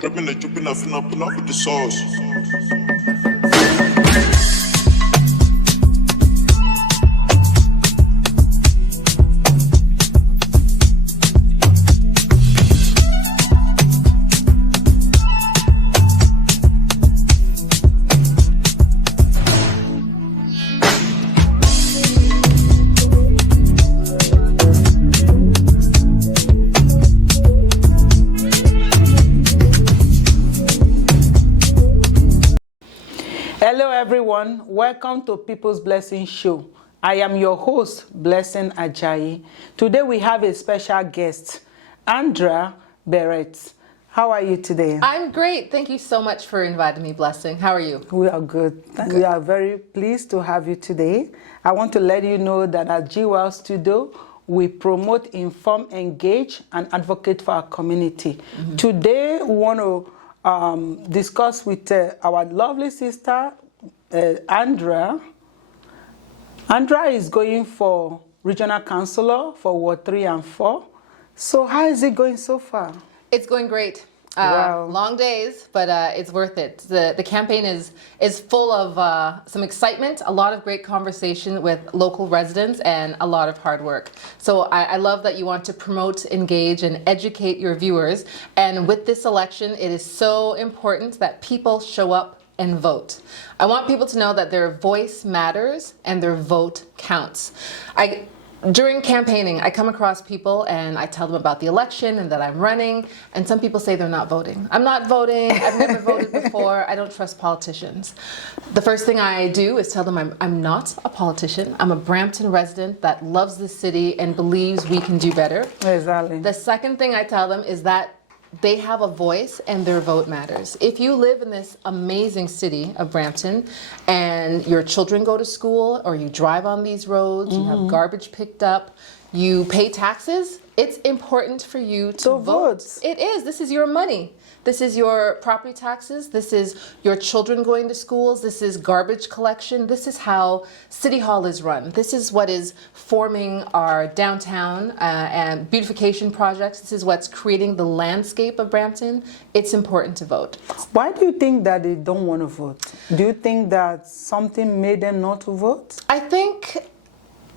Dripping the finna with the sauce. Hello everyone, welcome to People's Blessing Show. I am your host, Blessing Ajayi. Today we have a special guest, Andria Barrett. How are you today? I'm great. Thank you so much for inviting me, Blessing. How are you? We are good. We are very pleased to have you today. I want to let you know that at gwowstudios, we promote, inform, engage, and advocate for our community. Today we want to discuss with our lovely sister, Andria. Andria is going for Regional Councillor for Ward 3 and 4. So how is it going so far? It's going great. Wow. Long days, but it's worth it. The campaign is full of some excitement, a lot of great conversation with local residents, and a lot of hard work. So I love that you want to promote, engage, and educate your viewers. And with this election, it is so important that people show up and vote. I want people to know that their voice matters and their vote counts. During campaigning, I come across people and I tell them about the election and that I'm running, and some people say they're not voting. I'm not voting, I've never voted before, I don't trust politicians. The first thing I do is tell them I'm not a politician. I'm a Brampton resident that loves the city and believes we can do better. Exactly. The second thing I tell them is that they have a voice and their vote matters. If you live in this amazing city of Brampton and your children go to school or you drive on these roads, you have garbage picked up, you pay taxes, it's important for you to vote. It is. This is your money. This is your property taxes. This is your children going to schools. This is garbage collection. This is how City Hall is run. This is what is forming our downtown and beautification projects. This is what's creating the landscape of Brampton. It's important to vote. Why do you think that they don't want to vote? Do you think that something made them not to vote? I think,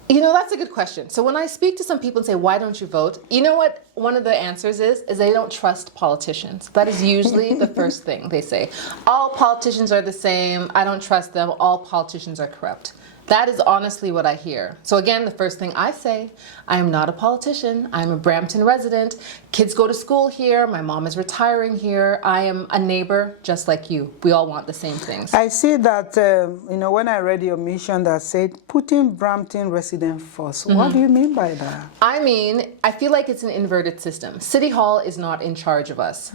you know, that's a good question. So when I speak to some people and say, why don't you vote? You know what one of the answers is they don't trust politicians. That is usually the first thing they say. All politicians are the same. I don't trust them. All politicians are corrupt. That is honestly what I hear. So again, the first thing I say, I am not a politician. I'm a Brampton resident. Kids go to school here. My mom is retiring here. I am a neighbor just like you. We all want the same things. I see that, you know, when I read your mission that said, putting Brampton residents first. What do you mean by that? I mean, I feel like it's an inverted system. City Hall is not in charge of us.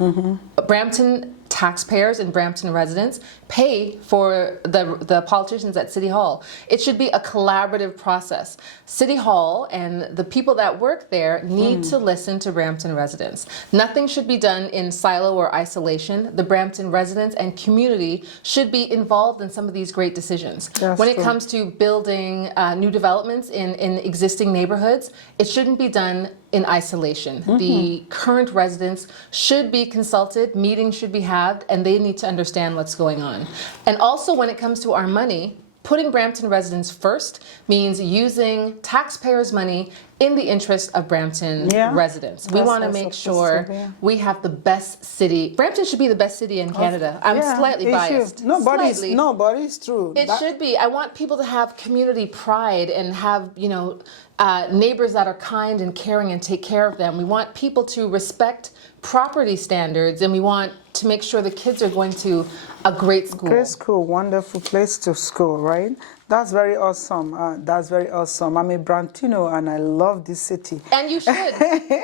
Brampton taxpayers and Brampton residents pay for the politicians at City Hall. It should be a collaborative process. City Hall and the people that work there need to listen to Brampton residents. Nothing should be done in silo or isolation. The Brampton residents and community should be involved in some of these great decisions. When it comes to building new developments in existing neighborhoods, it shouldn't be done in isolation. The current residents should be consulted, meetings should be had, and they need to understand what's going on. And also when it comes to our money, putting Brampton residents first means using taxpayers' money in the interest of Brampton residents. We want to make sure we have the best city. Brampton should be the best city in Canada. I'm slightly biased. Nobody's true. It should be. I want people to have community pride and have, you know, neighbors that are kind and caring and take care of them. We want people to respect property standards, and we want to make sure the kids are going to a great school. Great school, wonderful place to school, right? That's very awesome. That's very awesome. I'm a Brantino and I love this city. And you should.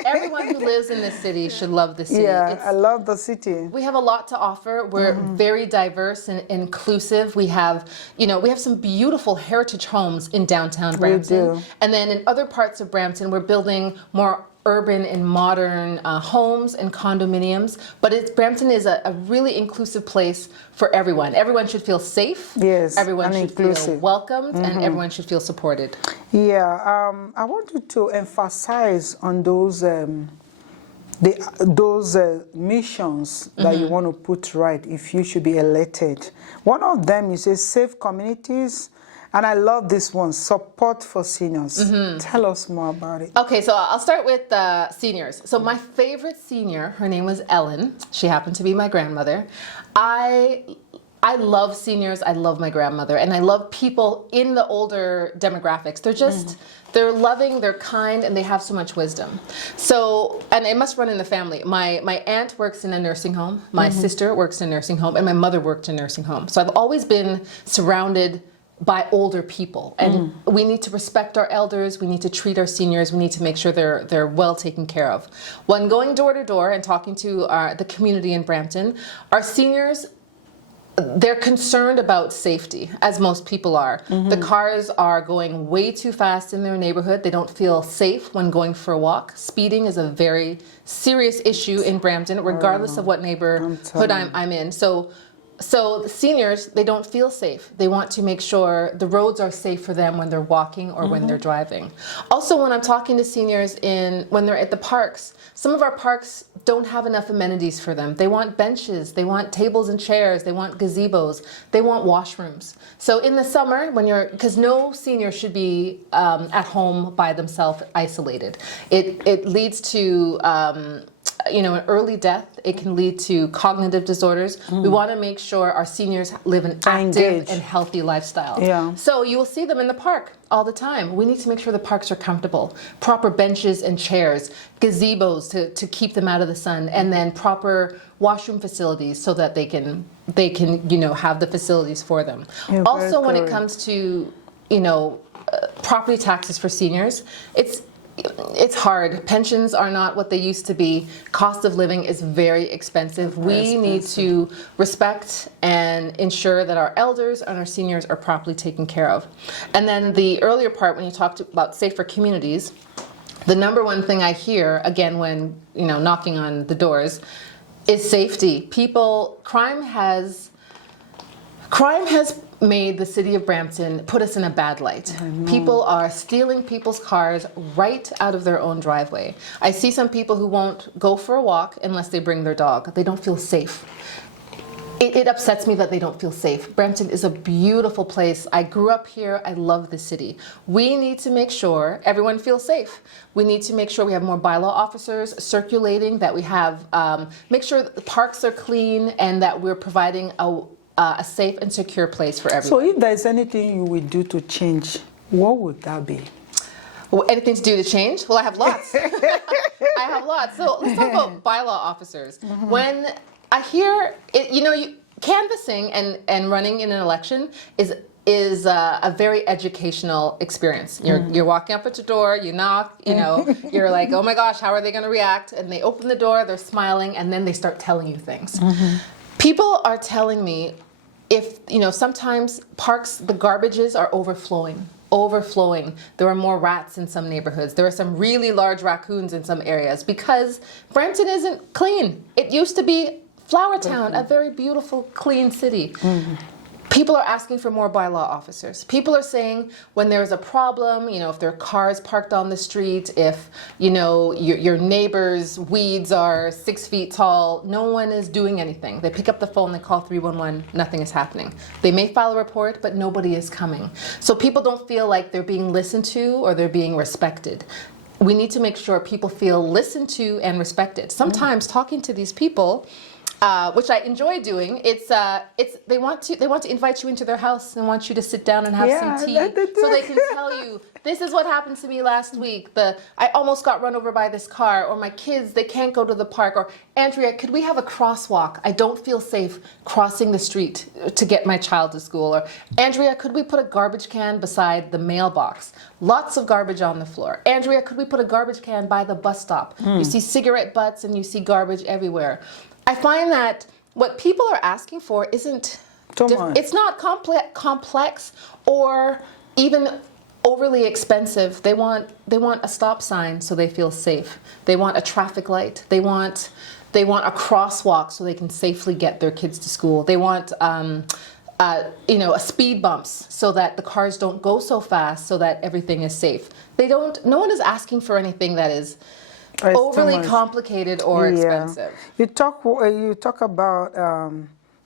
Everyone who lives in this city should love the city. Yeah, I love the city. We have a lot to offer. We're very diverse and inclusive. We have, you know, we have some beautiful heritage homes in downtown Brampton. We do. And then in other parts of Brampton, we're building more urban and modern homes and condominiums, but Brampton is a really inclusive place for everyone. Everyone should feel safe. Yes, everyone should inclusive. Feel welcomed, and everyone should feel supported. Yeah, I wanted to emphasize on those those missions that you want to put right if you should be elected. One of them, you say safe communities, and I love this one, support for seniors. Tell us more about it. Okay, so I'll start with seniors. So my favorite senior, her name was Ellen. She happened to be my grandmother. I love seniors, I love my grandmother, and I love people in the older demographics. They're just, they're loving, they're kind, and they have so much wisdom. So, and it must run in the family. My aunt works in a nursing home, my sister works in a nursing home, and my mother worked in a nursing home. So I've always been surrounded by older people, and we need to respect our elders, we need to treat our seniors, we need to make sure they're well taken care of. When going door to door and talking to the community in Brampton, our seniors, they're concerned about safety, as most people are. The cars are going way too fast in their neighborhood. They don't feel safe when going for a walk. Speeding is a very serious issue in Brampton, regardless of what neighborhood I'm in. So the seniors, they don't feel safe. They want to make sure the roads are safe for them when they're walking or when they're driving. Also, when I'm talking to seniors when they're at the parks, some of our parks don't have enough amenities for them. They want benches, they want tables and chairs, they want gazebos, they want washrooms. So in the summer, because no senior should be at home by themselves isolated. It leads to an early death. It can lead to cognitive disorders. We want to make sure our seniors live an active and healthy lifestyle. So you will see them in the park all the time. We need to make sure the parks are comfortable. Proper benches and chairs, gazebos to keep them out of the sun, and then proper washroom facilities so that they can have the facilities for them. Also, when it comes to property taxes for seniors, it's hard. Pensions are not what they used to be. Cost of living is very expensive. We need to respect and ensure that our elders and our seniors are properly taken care of. And then the earlier part, when you talked about safer communities, the number one thing I hear, again, when knocking on the doors, is safety. Crime has made the city of Brampton put us in a bad light. People are stealing people's cars right out of their own driveway. I see some people who won't go for a walk unless they bring their dog. They don't feel safe. It upsets me that they don't feel safe. Brampton is a beautiful place. I grew up here. I love the city. We need to make sure everyone feels safe. We need to make sure we have more bylaw officers circulating, that we have, make sure that the parks are clean, and that we're providing a safe and secure place for everyone. So if there's anything you would do to change, what would that be? Well, anything to do to change? Well, I have lots. I have lots. So let's talk about bylaw officers. When I hear it, canvassing and running in an election is a very educational experience. You're walking up at your door, you knock, you're like, oh my gosh, how are they going to react? And they open the door, they're smiling, and then they start telling you things. People are telling me sometimes parks, the garbages are overflowing. There are more rats in some neighborhoods. There are some really large raccoons in some areas because Brampton isn't clean. It used to be Flower Town, a very beautiful, clean city. People are asking for more bylaw officers. People are saying when there's a problem, if there are cars parked on the street, if your neighbor's weeds are 6 feet tall, no one is doing anything. They pick up the phone, they call 311, nothing is happening. They may file a report, but nobody is coming. So people don't feel like they're being listened to or they're being respected. We need to make sure people feel listened to and respected. Sometimes talking to these people, which I enjoy doing. They want to invite you into their house and want you to sit down and have some tea, so they can tell you, this is what happened to me last week. I almost got run over by this car, or my kids, they can't go to the park, or Andrea, could we have a crosswalk? I don't feel safe crossing the street to get my child to school. Or Andrea, could we put a garbage can beside the mailbox? Lots of garbage on the floor. Andrea, could we put a garbage can by the bus stop? You see cigarette butts and you see garbage everywhere. I find that what people are asking for isn't, it's not complex or even overly expensive. They want a stop sign so they feel safe. They want a traffic light. They want a crosswalk so they can safely get their kids to school. They want a speed bumps so that the cars don't go so fast, so that everything is safe. No one is asking for anything that is It's too overly much. complicated or expensive. You talk about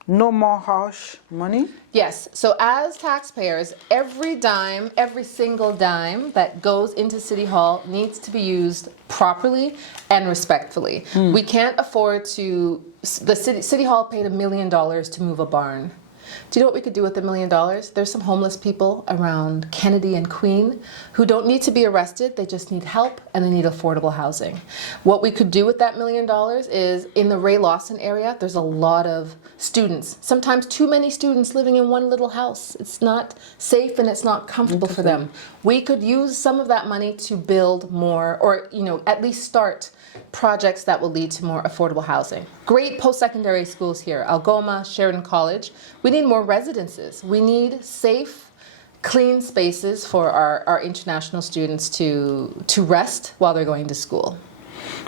no more hush money. Yes. So as taxpayers, every dime, every single dime that goes into City Hall needs to be used properly and respectfully. We can't afford to. The City Hall paid $1 million to move a barn. Do you know what we could do with $1 million? There's some homeless people around Kennedy and Queen who don't need to be arrested. They just need help and they need affordable housing. What we could do with that $1 million is in the Ray Lawson area, there's a lot of students, sometimes too many students living in one little house. It's not safe and it's not comfortable for them. We could use some of that money to build more, or at least start projects that will lead to more affordable housing. Great post-secondary schools here, Algoma, Sheridan College. We need more residences. We need safe, clean spaces for our international students to rest while they're going to school.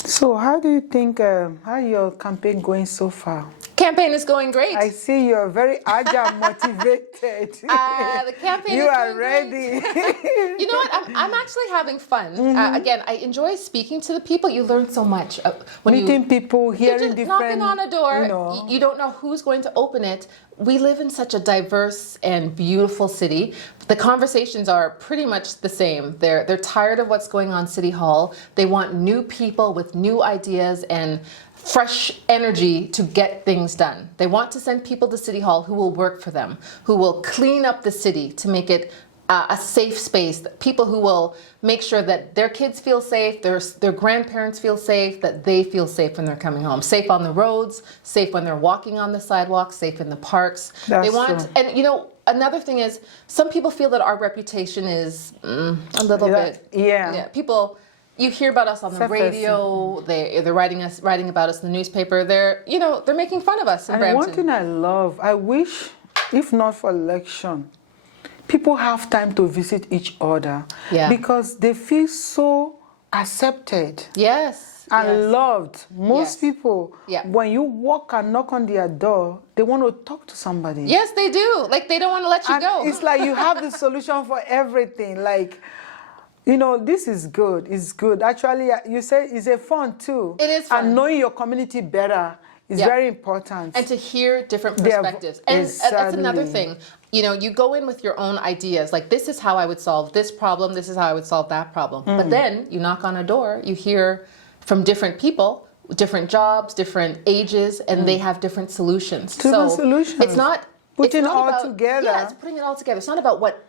So how do you think, how your campaign going so far? Campaign is going great. I see you're very agile, motivated. The campaign you is are going ready. great. You know what? I'm actually having fun. Again, I enjoy speaking to the people. You learn so much when Meeting people, hearing you're just different. knocking on a door. You don't know who's going to open it. We live in such a diverse and beautiful city. The conversations are pretty much the same. They're tired of what's going on City Hall. They want new people with new ideas and fresh energy to get things done. They want to send people to City Hall who will work for them, who will clean up the city to make it a safe space, people who will make sure that their kids feel safe, their grandparents feel safe, that they feel safe when they're coming home. Safe on the roads, safe when they're walking on the sidewalks, safe in the parks. That's they want, true. and another thing is, some people feel that our reputation is a little bit. Yeah. People, you hear about us on the radio. They're writing about us in the newspaper. They're making fun of us in Brampton. One thing I love, I wish, if not for election, people have time to visit each other. Yeah. Because they feel so accepted. Yes. And loved. Most Yes. people, Yeah. when you walk and knock on their door, they want to talk to somebody. Yes, they do. Like, they don't want to let you And go. it's like you have the solution for everything. Like, this is good. It's good. Actually, you say it's a fun too. It is fun. And knowing your community better is very important. And to hear different perspectives. And that's another Exactly. thing. You go in with your own ideas. Like, this is how I would solve this problem. This is how I would solve that problem. But then you knock on a door, you hear from different people, different jobs, different ages, and they have different solutions. Different solutions. It's not Putting it's not all about, together. Yeah, it's putting it all together. It's not about what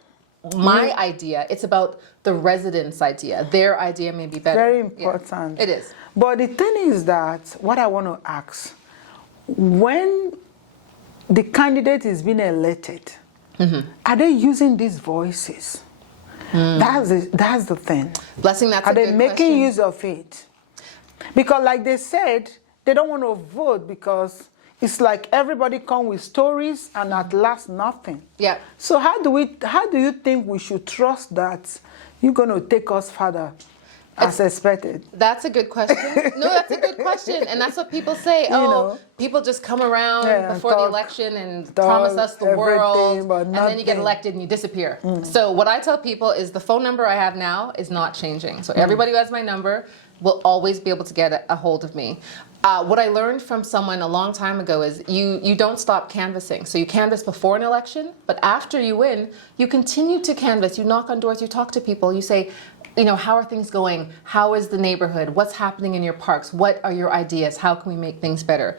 my idea. It's about the residents' idea. Their idea may be better. Very Yeah, important. it is. But the thing is that, what I want to ask, when the candidate is being elected, are they using these voices? That's the thing. Blessing, that's Are a they good making question. use of it? Because like they said, they don't want to vote because it's like everybody come with stories and at last nothing. Yeah. So how do you think we should trust that you're going to take us further as expected? That's a good question. No, that's a good question. And that's what people say. People just come around before the election and promise us the world, and then you get elected and you disappear. So what I tell people is the phone number I have now is not changing. So everybody who has my number will always be able to get a hold of me. What I learned from someone a long time ago is you don't stop canvassing. So you canvass before an election, but after you win, you continue to canvass. You knock on doors, you talk to people, you say, how are things going? How is the neighborhood? What's happening in your parks? What are your ideas? How can we make things better?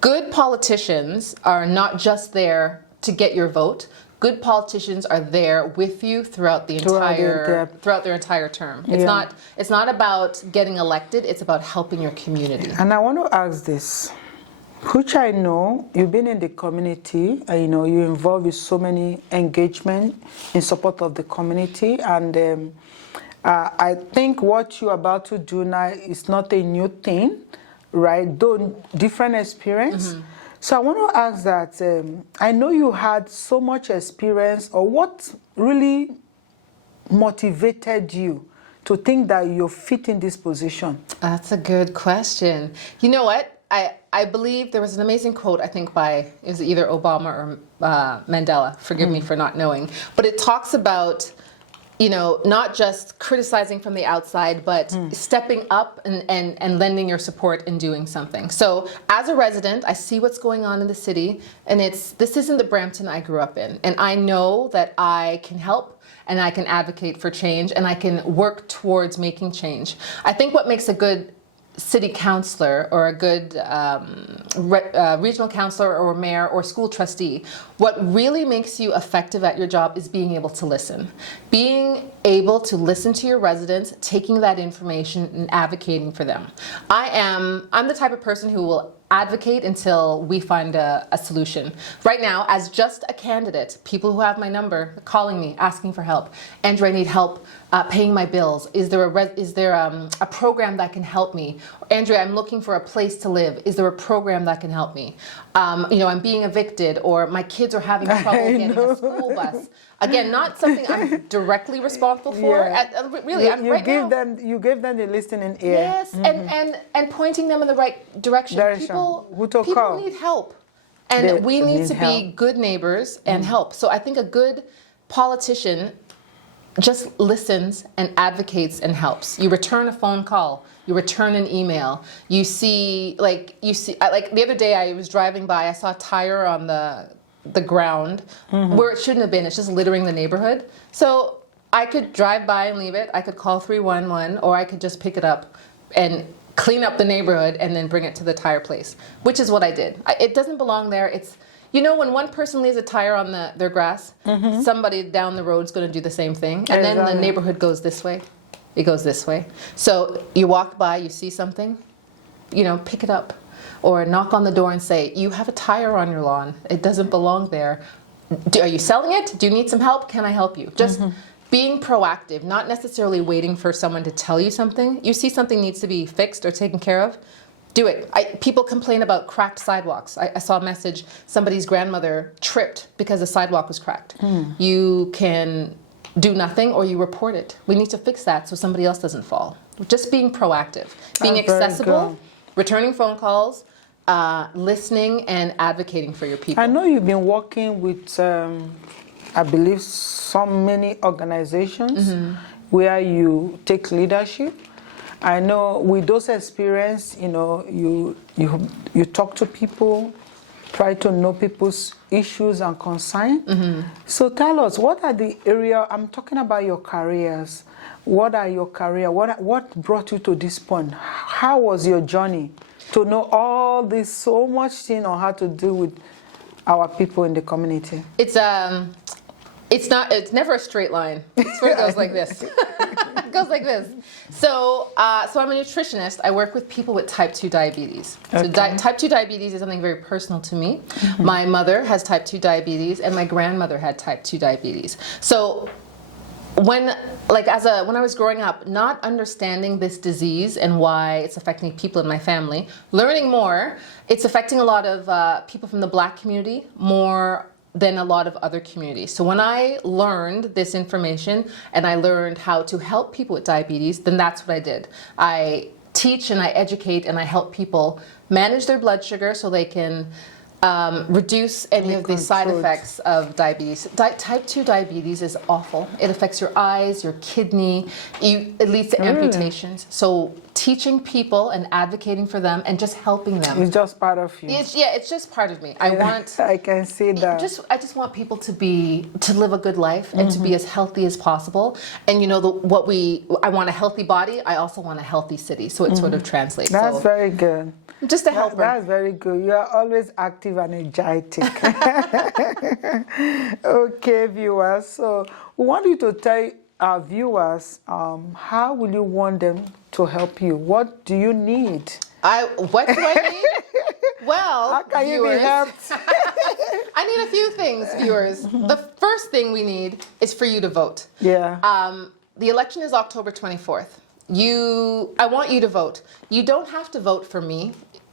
Good politicians are not just there to get your vote. Good politicians are there with you throughout their entire term. It's not about getting elected, it's about helping your community. And I want to ask this, which I know you've been in the community, you're involved with so many engagement in support of the community, and I think what you're about to do now is not a new thing, right? Though different experience. So I want to ask that, I know you had so much experience, or what really motivated you to think that you're fit in this position? That's a good question. You know what? I believe there was an amazing quote, I think by, is it either Obama or Mandela? Forgive me for not knowing. But it talks about you know, not just criticizing from the outside, but stepping up and lending your support and doing something. So as a resident, I see what's going on in the city, and this isn't the Brampton I grew up in. And I know that I can help, and I can advocate for change, and I can work towards making change. I think what makes a good city councillor or a good regional councillor or mayor or school trustee, what really makes you effective at your job is being able to listen. Being able to listen to your residents, taking that information and advocating for them. I'm the type of person who will advocate until we find a solution. Right now, as just a candidate, people who have my number calling me, asking for help. Andrea, I need help paying my bills. Is there a program that can help me? Andrea, I'm looking for a place to live. Is there a program that can help me? You know, I'm being evicted, or my kids are having trouble getting a school bus. Again, not something I'm directly responsible for. Yeah. Really, I'm right now. You give them the listening ear. Yes, and pointing them in the right direction. People need help, and we need to be good neighbors and help. So I think a good politician just listens and advocates and helps. You return a phone call. You return an email. You see, like the other day I was driving by, I saw a tire on the ground where it shouldn't have been. It's just littering the neighborhood. So I could drive by and leave it. I could call 311, or I could just pick it up and clean up the neighborhood and then bring it to the tire place, which is what I did. It doesn't belong there. It's, you know, when one person leaves a tire on their grass, somebody down the road is going to do the same thing. And then the neighborhood goes this way. It goes this way. So you walk by, you see something, you know, pick it up. Or knock on the door and say, you have a tire on your lawn. It doesn't belong there. Are you selling it? Do you need some help? Can I help you? Just being proactive, not necessarily waiting for someone to tell you something. You see something needs to be fixed or taken care of, do it. People complain about cracked sidewalks. I saw a message, somebody's grandmother tripped because the sidewalk was cracked. You can do nothing, or you report it. We need to fix that so somebody else doesn't fall. Just being proactive, being accessible, returning phone calls, listening and advocating for your people. I know you've been working with, I believe, so many organizations where you take leadership. I know with those experience, you know, you talk to people, try to know people's issues and concerns. So tell us, what are the area? I'm talking about your careers. What are your career? What brought you to this point? How was your journey to know all this, so much thing on how to deal with our people in the community? It's never a straight line. It sort of goes like this. It goes like this. So I'm a nutritionist. I work with people with type 2 diabetes. So type 2 diabetes is something very personal to me. My mother has type 2 diabetes, and my grandmother had type 2 diabetes. So when I was growing up, not understanding this disease and why it's affecting people in my family, learning more, it's affecting a lot of people from the Black community more than a lot of other communities. So when I learned this information and I learned how to help people with diabetes, then that's what I did. I teach and I educate and I help people manage their blood sugar so they can reduce any of the side effects of diabetes. Type 2 diabetes is awful. It affects your eyes, your kidney, it leads to amputations. So teaching people and advocating for them and just helping them. It's just part of you. It's just part of me. I can see that. I just want people to live a good life and to be as healthy as possible. And you know, I want a healthy body, I also want a healthy city. So it sort of translates. That's very good. Just to help her. That's very good. You are always active and energetic. Okay, viewers. So we want you to tell our viewers, how will you want them to help you? What do you need? What do I need? Well, how can viewers, you be helped? I need a few things, viewers. The first thing we need is for you to vote. Yeah. The election is October 24th. I want you to vote. You don't have to vote for me,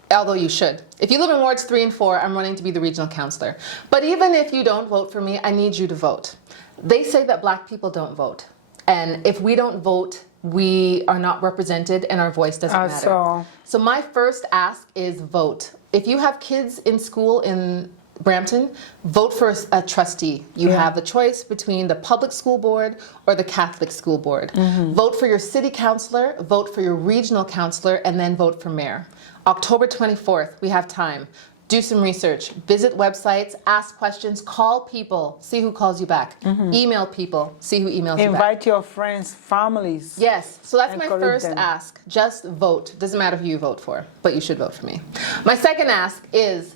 although you should. If you live in wards 3 and 4, I'm running to be the regional councillor. But even if you don't vote for me, I need you to vote. They say that Black people don't vote. And if we don't vote, we are not represented and our voice doesn't matter. So my first ask is vote. If you have kids in school in Brampton, vote for a trustee. You have the choice between the public school board or the Catholic school board. Vote for your city councillor, vote for your regional councillor, and then vote for mayor. October 24th, we have time. Do some research, visit websites, ask questions, call people, see who calls you back. Email people, see who emails you back. Invite your friends, families. Yes, so that's my Encourage first them. ask. Just vote. Doesn't matter who you vote for, but you should vote for me. My second ask is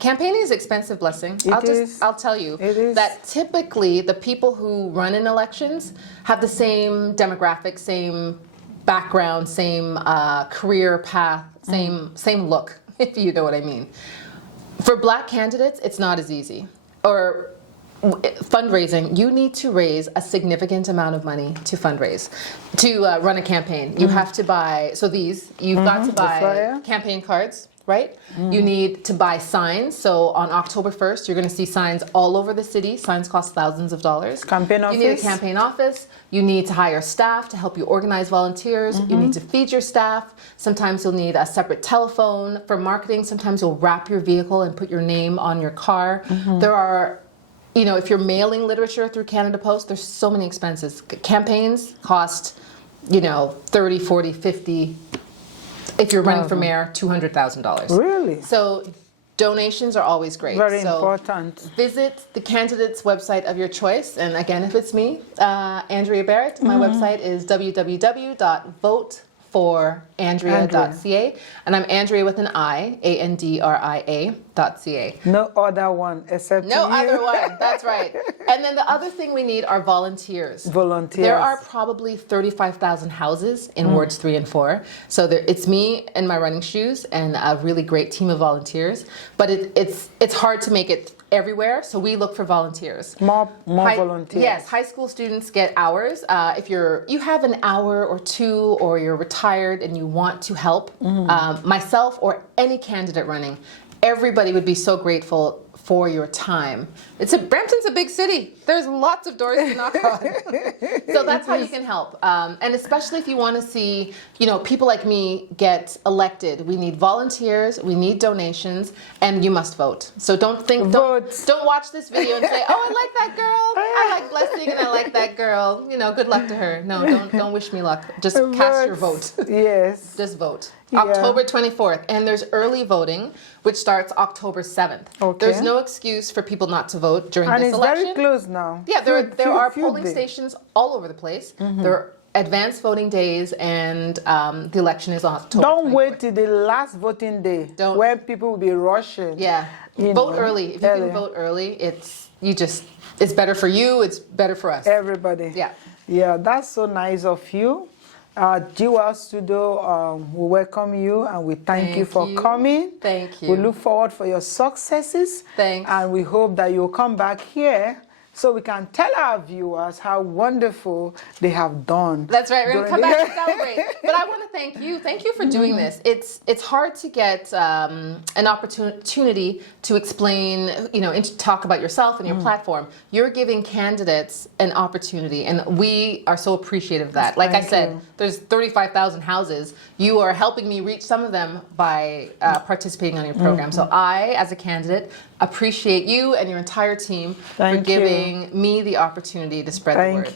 campaigning is expensive, Blessing. I'll tell you It is. that typically the people who run in elections have the same demographic, same background, same career path, same look, if you know what I mean. For Black candidates, it's not as easy. Or fundraising, you need to raise a significant amount of money to fundraise, to run a campaign. You have to buy, you've got to buy campaign cards, right? You need to buy signs. So on October 1st, you're going to see signs all over the city. Signs cost thousands of dollars. Campaign office. You need a campaign office. You need to hire staff to help you organize volunteers. You need to feed your staff. Sometimes you'll need a separate telephone for marketing. Sometimes you'll wrap your vehicle and put your name on your car. There are, if you're mailing literature through Canada Post, there's so many expenses. Campaigns cost, 30, 40, 50. If you're running for mayor, $200,000. Really? So donations are always great. Very important. Visit the candidate's website of your choice. And again, if it's me, Andria Barrett, my website is www.voteforandria.ca. And I'm Andria with an I, ANDRIA.ca. No other one except No you. other one. That's right. And then the other thing we need are volunteers. Volunteers. There are probably 35,000 houses in wards 3 and 4. So it's me and my running shoes and a really great team of volunteers. But it's hard to make it everywhere, so we look for volunteers. More volunteers. Yes, high school students get hours. If you have an hour or two, or you're retired and you want to help, myself or any candidate running, everybody would be so grateful for your time. Brampton's a big city. There's lots of doors to knock on. So that's how you can help. And especially if you want to see, people like me get elected. We need volunteers, we need donations, and you must vote. So don't watch this video and say, oh, I like that girl. I like Blessing and I like that girl. Good luck to her. No, don't wish me luck. Just cast your vote. Yes. Just vote. Yeah. October 24th. And there's early voting, which starts October 7th. Okay. There's no excuse for people not to vote during this election. And it's very close now. Yeah, there are polling stations all over the place. There are advanced voting days, and the election is on October 24th. Don't wait till the last voting day where people will be rushing. Yeah. Vote early. If you can vote early, it's better for you, it's better for us. Everybody. Yeah. Yeah, that's so nice of you. GWOW Studio, we welcome you and we thank you for coming. Thank you. We look forward for your successes. Thanks. And we hope that you'll come back here so we can tell our viewers how wonderful they have done. That's right. We're going to come back and celebrate. But I want to thank you. Thank you for doing this. It's hard to get an opportunity to explain, talk about yourself and your platform. You're giving candidates an opportunity, and we are so appreciative of that. Like I said, there's 35,000 houses. You are helping me reach some of them by participating on your program. So I, as a candidate, appreciate you and your entire team for giving me the opportunity to spread the word.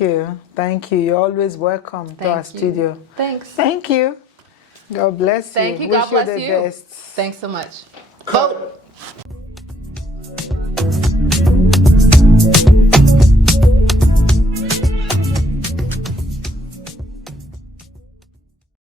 Thank you. You're always welcome to our studio. Thanks. Thank you. God bless you. Thank you. God bless you. Wish you the best. Thanks so much. Vote.